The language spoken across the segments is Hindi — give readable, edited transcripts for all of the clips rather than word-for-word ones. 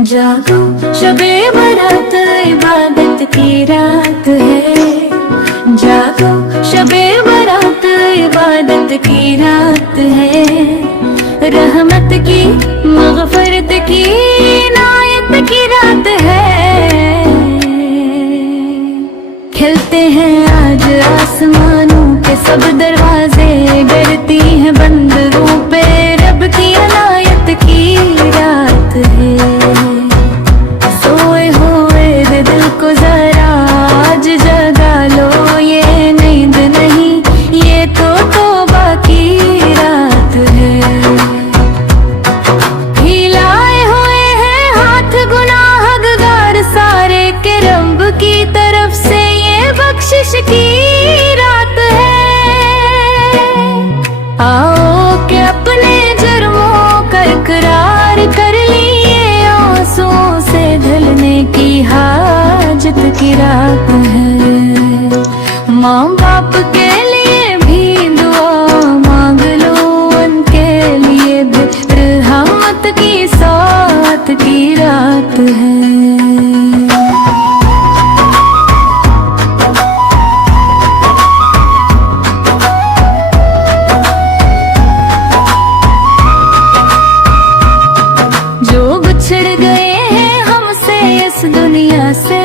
जागो शबे बरात इबादत की रात है। जागो शबे बरात इबादत की रात है। रहमत की मग़फ़रत की इनायत की रात है। खिलते हैं आज आसमानों के सब दरवाजे, डरती हैं बंद रूह पे रब की इनायत की रात है। सोए हुए दिल को जरा आज जगा लो, ये नींद नहीं ये तो तौबा की रात है। हिलाए हुए हैं हाथ गुनाहगार सारे के रब की तरफ से ये बख्शिश की रात है। आओ के अपने जुर्मों का इकरार कर लिए, आंसुओं से धुलने की हाजत की रात है। माँ बाप के लिए भी दुआ मांग लो, उनके लिए भी रहमत की साथ की रात है। जो बिछड़ गए हैं हमसे इस दुनिया से,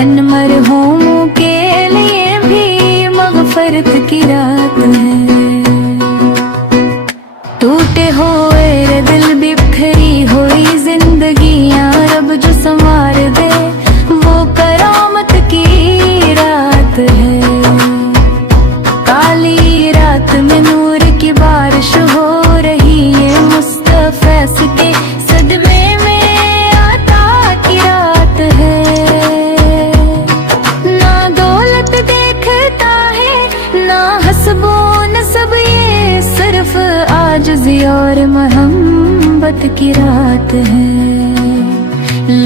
इन मरहूमों के लिए भी मग़फ़रत की रात है। टूटे हुए दिल बिखरी हुई जिंदगियां रब जो संवार दे, वो करामत की रात है। काली रात में नूर की बारिश हो रही है, मुस्तफ़ैस के सदमे में आता की रात है। ना दौलत देखता है ना हस्बो नसब, ये सिर्फ आजिज़ी और मोहब्बत की रात है।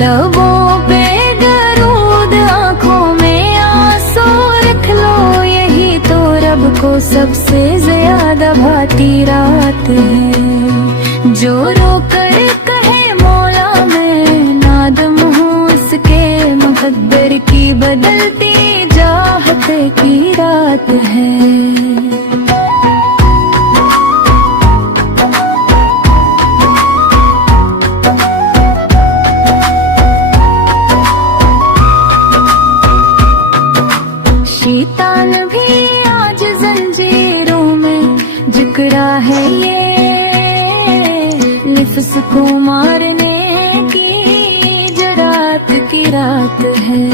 लबों पे दरूद आँखों में आंसू रख लो, यही तो रब को सबसे ज्यादा भाती रात है। जो रो कर कहे मौला मैं नादम हूँ, उसके मुक़द्दर की बदलती चाहत की रात है। शैतान भी आज जंजीरों में जिकरा है, ये नफ्स को मारने की जरात की रात है।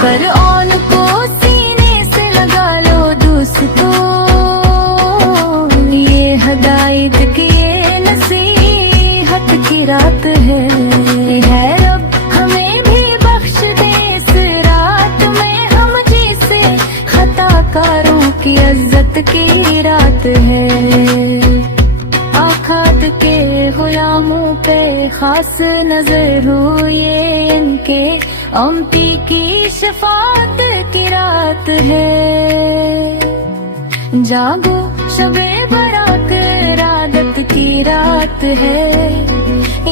क़ुरआन को सीने से लगा लो दोस्तों, ये हिदायत की नसीहत की रात है। रब हमें भी बख्श दे इस रात में, हम जिसे खताकारों की इज्जत की रात है। आखाद के गुलामों पे खास नजर हो, ये इनके अम्ती की शफात की रात है। जागो शबे बरात इबादत की रात है।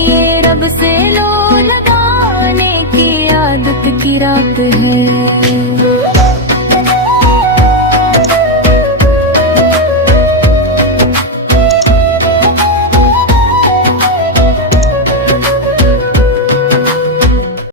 ये रब से लो लगाने की आदत की रात है।